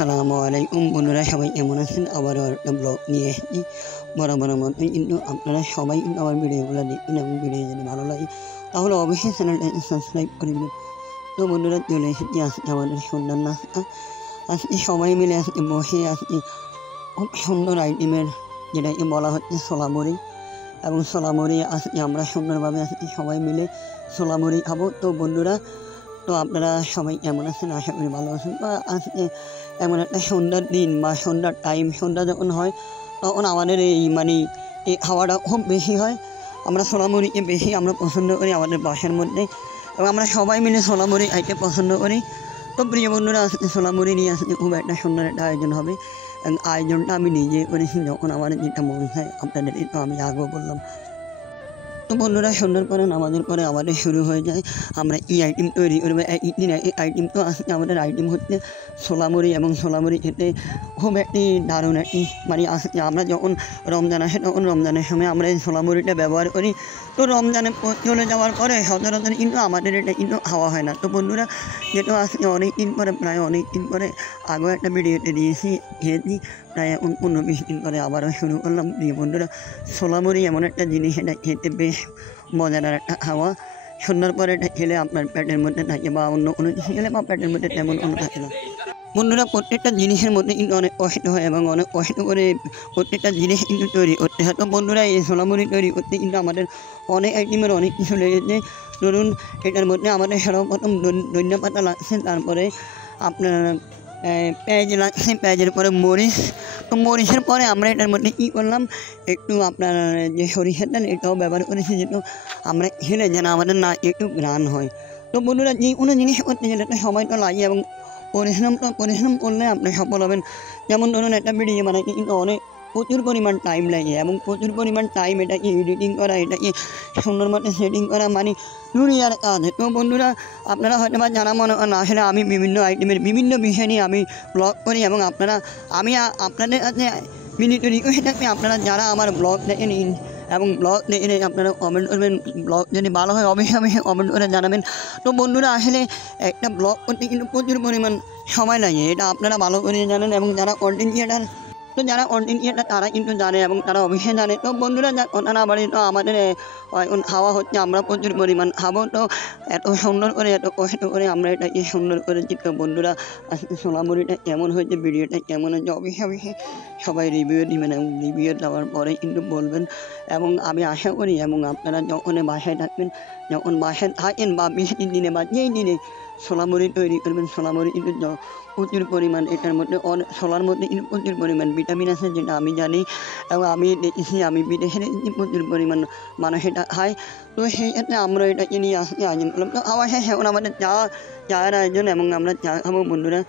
আসসালামু আলাইকুম বন্ধুরা, সবাই কেমন আছেন? আবারও একটা ব্লগ নিয়ে এসেছি। বরাবরের মতোই কিন্তু আপনারা সবাই কিন্তু আমার ভিডিওগুলো দেখবেন এবং ভিডিও যদি ভালো লাগে তাহলে অবশ্যই চ্যানেলটাকে সাবস্ক্রাইব করে দেবেন। তো বন্ধুরা, চলে এসেছি আজকে আমাদের সুন্দর নাস্তা। আজকে সবাই মিলে আজকে বসে আজকে খুব সুন্দর আইটেমের যেটাকে বলা হচ্ছে ছোলা বড়ি, এবং ছোলা বড়ি আজকে আমরা সুন্দরভাবে আজকে সবাই মিলে ছোলা বড়ি খাবো। তো বন্ধুরা, তো আপনারা সবাই কেমন আছেন? আশা করি ভালো আছেন। তো আজকে এমন একটা সন্ধ্যার দিন বা সন্ধ্যার টাইম, সন্ধ্যা যখন হয় তখন আমাদের এই খাওয়াটা খুব বেশি হয়। আমরা ছোলা মুড়িকে বেশি আমরা পছন্দ করি আমাদের বাসার মধ্যে, এবং আমরা সবাই মিলে ছোলা মুড়ি খাইতে পছন্দ করি। তো প্রিয় বন্ধুরা, আজকে ছোলা মুড়ি নিয়ে আসতে খুব একটা সুন্দর একটা আয়োজন হবে। এবং আয়োজনটা আমি নিজে করেছি, যখন আমার যেটা মনে হয় আপনাদের একটু আমি আগেও বললাম। তো বন্ধুরা, সন্ধ্যার পরে নামাজের পরে আমাদের শুরু হয়ে যায়, আমরা এই আইটেম তৈরি করবো। এই আইটেম তো আজকে আমাদের আইটেম হচ্ছে ছোলা মুড়ি, এবং ছোলা মুড়ি খেতে খুব একটি দারুণ একটি আজকে আমরা যখন রমজান আসে তখন রমজানের সময় আমরা এই ছোলা মুড়িটা ব্যবহার করি। তো রমজানে চলে যাওয়ার পরে সচরাচর কিন্তু আমাদের এটা কিন্তু খাওয়া হয় না। তো বন্ধুরা, যেহেতু আজকে অনেক দিন পরে, প্রায় অনেক দিন পরে আগেও একটা ভিডিওতে দিয়েছি, খেয়েছি, প্রায় 15-20 দিন পরে আবারও শুরু করলাম। প্রিয় বন্ধুরা, ছোলা মুড়ি এমন একটা জিনিস, এটা খেতে বেশ মজাদার একটা খাওয়া। সন্ধ্যার পরে এটা খেলে আপনার পেটের মধ্যে থাকে, বা অন্য কোনো কিছু খেলে বা পেটের মধ্যে তেমন অন্য থাকে না। বন্ধুরা, প্রত্যেকটা জিনিসের মধ্যে কিন্তু অনেক কষ্ট হয়, এবং অনেক কষ্ট করে প্রত্যেকটা জিনিস কিন্তু তৈরি করতে হয়। তো বন্ধুরা, এই ছোলা মুড়ি তৈরি করতে কিন্তু আমাদের অনেক আইটেমের অনেক কিছু লেগেছে। ধরুন, এটার মধ্যে আমাদের সর্বপ্রথম ধনিয়া পাতা লাগছে, তারপরে আপনার পেঁয়াজ লাগছে, পেঁয়াজের পরে মরিচ। তো মরিচের পরে আমরা এটার মধ্যে কী করলাম, একটু আপনার যে সরিষার তেল এটাও ব্যবহার করেছি, যেহেতু আমরা খেলে যেন আমাদের না একটু ঘ্রাণ হয়। তো বন্ধুরা, যে কোনো জিনিস করতে গেলে একটা সময় তো লাগে, এবং পরিশ্রম করলে আপনি সফল হবেন। যেমন ধরুন, একটা ভিডিও বানাইতে কিন্তু প্রচুর পরিমাণ টাইম লাগে, এবং প্রচুর পরিমাণ টাইম এটাকে এডিটিং করা, এটাকে সুন্দর মতো সেটিং করা দুনিয়ার কাজ। তো বন্ধুরা, আপনারা হয়তো বা জানা মনে করেন আসলে আমি বিভিন্ন আইটেমের বিভিন্ন বিষয় নিয়ে আমি ব্লগ করি, এবং আমি আপনাদের কাছে মিনিট রিকোয়েস্ট থাকবে, আপনারা যারা আমার ব্লগ দেখে নিন এবং ব্লগ দেখে আপনারা কমেন্ট করবেন। ব্লগ যদি ভালো হয় অবশ্যই কমেন্ট করে জানাবেন। তো বন্ধুরা, আসলে একটা ব্লগ করতে কিন্তু প্রচুর পরিমাণ সময় লাগে, এটা আপনারা ভালো করে জানেন, এবং যারা কন্টেন্ট ক্রিয়েটার তারা কিন্তু জানে, এবং তারা অবশ্যই জানে। তো বন্ধুরা, কথা না বাড়ি, তো আমাদের এখন খাওয়া হচ্ছে, আমরা প্রচুর পরিমাণ খাবো। তো এত সুন্দর করে, এত কষ্ট করে আমরা এটাকে সুন্দর করেছি। তো বন্ধুরা, আজকে ছোলা মুড়িটা কেমন হয়েছে, ভিডিওটা কেমন হয়েছে অবশ্যই সবাই রিভিউ দিবেন, এবং রিভিউ দেওয়ার পরে কিন্তু বলবেন। এবং আমি আশা করি, এবং আপনারা যখন বাসায় থাকেন বা বৃষ্টির দিনে বা যেই দিনে ছোলা মুড়ি তৈরি করবেন, ছোলা মুড়ি কিন্তু প্রচুর পরিমাণ এটার মধ্যে ছোলার মধ্যে কিন্তু প্রচুর পরিমাণ ভিটামিন আছে, যেটা আমি জানি, এবং আমি দেখেছি, আমি বিদেশে দেখেছি প্রচুর পরিমাণ মানুষ এটা খায়। তো সেই ক্ষেত্রে আমরা এটাকে নিয়ে আজকে আয়োজন করলাম। তো আবার এখন আমাদের চায়ের আয়োজন, এবং আমরা চা খাবো বন্ধুরা।